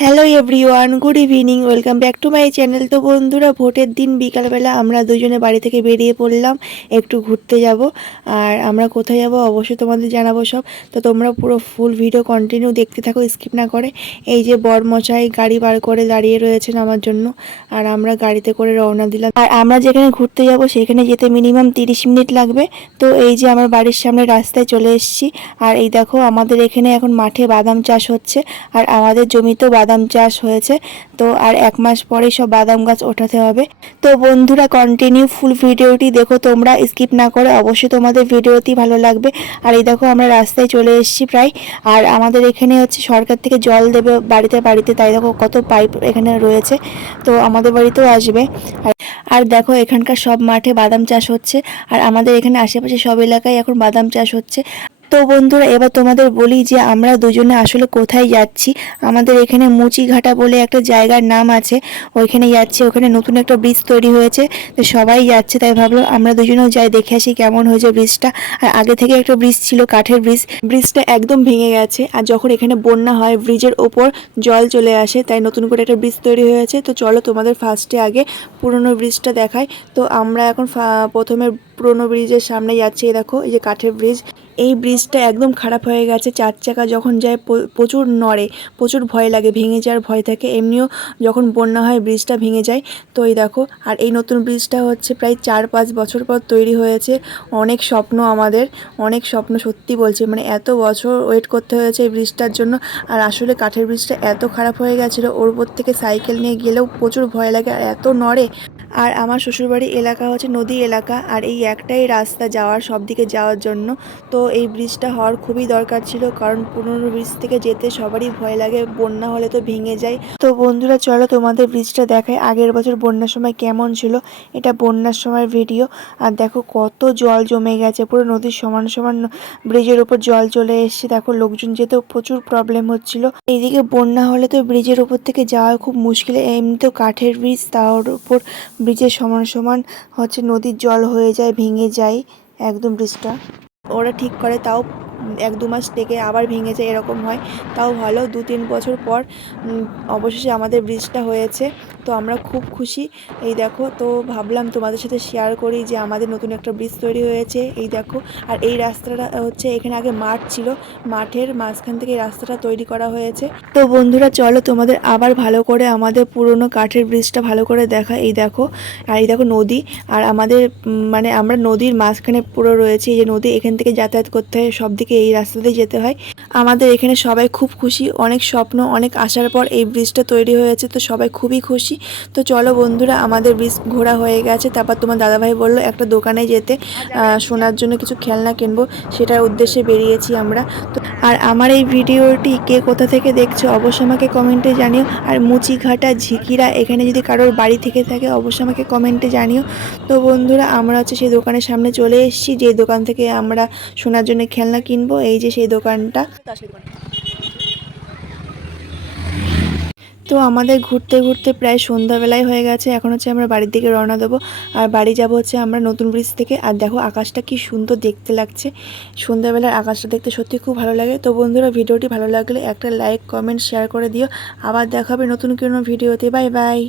Hello everyone good evening welcome back to my channel তো বন্ধুরা, ভোটের দিন বিকালবেলা আমরা দুজনে বাড়ি থেকে বেরিয়ে পড়লাম, একটু ঘুরতে যাব। আর আমরা কোথায় যাব অবশ্যই তোমাদের জানাব সব। তো তোমরা পুরো ফুল ভিডিও কন্টিনিউ দেখতে থাকো স্কিপ না করে। এই যে বরমশাই গাড়ি বার করে দাঁড়িয়ে রয়েছেন আমার জন্য, আর আমরা গাড়িতে করে রওনা দিলাম। আর আমরা যেখানে ঘুরতে যাব সেখানে যেতে মিনিমাম তিরিশ মিনিট লাগবে। তো এই যে আমার বাড়ির সামনে রাস্তায় চলে এসেছি। আর এই দেখো, আমাদের এখানে এখন মাঠে বাদাম চাষ হচ্ছে। আর আমাদের জমিতেও বাদাম চাষ হয়েছে। তো আর এক মাস পরে সব বাদাম গাছ ওঠাতে হবে। তো বন্ধুরা কন্টিনিউ ফুল ভিডিওটি দেখো তোমরা। স্কিপ না করে অবশ্যই তোমাদের ভিডিওটি ভালো লাগবে। আর এই দেখো আমরা রাস্তায় চলে এসেছি প্রায়। আর আমাদের এখানে হচ্ছে সরকার থেকে জল দেবে বাড়িতে বাড়িতে। তাই দেখো কত পাইপ এখানে রয়েছে। তো আমাদের বাড়িতেও আসবে। আর আর দেখো এখানকার সব মাঠে বাদাম চাষ হচ্ছে। আর আমাদের এখানে আশেপাশে সব এলাকায় এখন বাদাম চাষ হচ্ছে। তো বন্ধুরা, এবার তোমাদের বলি যে আমরা দুজনে আসলে কোথায় যাচ্ছি। আমাদের এখানে মুচিঘাটা বলে একটা জায়গার নাম আছে। ওইখানে যাচ্ছি, ওখানে নতুন একটা ব্রিজ তৈরি হয়েছে। তো সবাই যাচ্ছে, তাই ভাবলাম আমরা দুজনেও যাই, দেখে আসি কেমন হয়েছে ব্রিজটা আর আগে থেকে একটা ব্রিজ ছিল, কাঠের ব্রিজ ব্রিজটা একদম ভেঙে গেছে। আর যখন এখানে বন্যা হয় ব্রিজের ওপর জল চলে আসে, তাই নতুন করে একটা ব্রিজ তৈরি হয়েছে। তো চলো তোমাদের ফার্স্টে আগে পুরনো ব্রিজটা দেখায় তো আমরা এখন প্রথমে পুরনো ব্রিজের সামনে যাচ্ছি দেখো, এই যে কাঠের ব্রিজ এই ব্রিজটা একদম খারাপ হয়ে গেছে। চার চাকা যখন যায় প্রচুর নড়ে, প্রচুর ভয় লাগে, ভেঙে যাওয়ার ভয় থাকে। এমনিও যখন বন্যা হয়, ব্রিজটা ভেঙে যায়। তো এই দেখো, আর এই নতুন ব্রিজটা হচ্ছে প্রায় চার পাঁচ বছর পর তৈরি হয়েছে। অনেক স্বপ্ন আমাদের, অনেক স্বপ্ন সত্যি বলছে। মানে এত বছর ওয়েট করতে হয়েছে এই ব্রিজটার জন্য। আর আসলে কাঠের ব্রিজটা এত খারাপ হয়ে গেছিল, ওর উপর থেকে সাইকেল নিয়ে গেলেও প্রচুর ভয় লাগে। আর এত নড়ে আর আমার শ্বশুরবাড়ি এলাকা হচ্ছে নদী এলাকা, আর এই একটাই রাস্তা যাওয়ার সব দিকে যাওয়ার জন্য। তো এই ব্রিজটা হওয়ার খুবই দরকার ছিল, কারণ পুরনো ব্রিজ থেকে যেতে সবারই ভয় লাগে, বন্যা হলে তো ভেঙে যায়। তো বন্ধুরা, চলো তোমাদের ব্রিজটা দেখায় আগের বছর বন্যার সময় কেমন ছিল, এটা বন্যার সময় ভিডিও আর দেখো কত জল জমে গেছে, পুরো নদীর সমান সমান ব্রিজের উপর জল চলে এসছে। দেখো লোকজন যেতেও প্রচুর প্রবলেম হচ্ছিল। এইদিকে বন্যা হলে তো ব্রিজের উপর থেকে যাওয়া খুব মুশকিল, এমনিতেও কাঠের ব্রিজ তার উপর ব্রিজের সমান সমান হচ্ছে নদীর জল হয়ে যায়, ভেঙে যায়, একদম ব্রিজটা। ওরা ঠিক করে তাও এক দু মাস টেকে আবার ভেঙে যায় এরকম হয়। তাও ভালো, দু তিন বছর পর অবশেষে আমাদের ব্রিজটা হয়েছে। তো আমরা খুব খুশি। এই দেখো, তো ভাবলাম তোমাদের সাথে শেয়ার করি যে আমাদের নতুন একটা ব্রিজ তৈরি হয়েছে। এই দেখো, আর এই রাস্তাটা হচ্ছে এখানে আগে মাঠ ছিল। মাঠের মাঝখান থেকে রাস্তাটা তৈরি করা হয়েছে। তো বন্ধুরা, চলো তোমাদের আবার ভালো করে আমাদের পুরনো কাঠের ব্রিজটা ভালো করে দেখা। এই দেখো, আর এই দেখো নদী। আর আমাদের মানে আমরা নদীর মাঝখানে পুরো রয়েছে। এই যে নদী, এখান থেকে যাতায়াত করতে হয় সব দিকে রাস্তাতেই যেতে হয়। আমাদের এখানে সবাই খুব খুশি, অনেক স্বপ্ন, অনেক আসার পর এই ব্রিজটা তৈরি হয়েছে, তো সবাই খুবই খুশি। তো চলো বন্ধুরা, আমাদের ব্রিজ ঘোরা হয়ে গেছে, তারপর তোমার দাদাভাই বলল, একটা দোকানে যেতে শোনার জন্য কিছু খেলনা কিনবো। সেটার উদ্দেশ্যে বেরিয়েছি আমরা। তো, আর আমার এই ভিডিওটি কে কোথা থেকে দেখছ, অবশ্যই আমাকে কমেন্টে জানিও। আর মুচিঘাটা, ঝিকিরা, এখানে যদি কারোর বাড়ি থেকে থাকে, অবশ্যই আমাকে কমেন্টে জানিও। তো বন্ধুরা, আমরা হচ্ছে সেই দোকানের সামনে চলে এসেছি যে দোকান থেকে আমরা শোনার জন্য খেলনা কিনবো। এই যে সেই দোকানটা। তো আমাদের ঘুরতে ঘুরতে প্রায় সন্ধ্যাবেলায় হয়ে গেছে। এখন হচ্ছে আমরা বাড়ির দিকে রওনা দেবো। আর বাড়ি যাব হচ্ছে আমরা নতুন ব্রিজ থেকে। আর দেখো আকাশটা কি সুন্দর দেখতে লাগছে। সন্ধ্যাবেলার আকাশটা দেখতে সত্যি খুব ভালো লাগে। তো বন্ধুরা, ভিডিওটি ভালো লাগলে একটা লাইক কমেন্ট শেয়ার করে দিও। আবার দেখাবে নতুন কোনো ভিডিওতে। Bye bye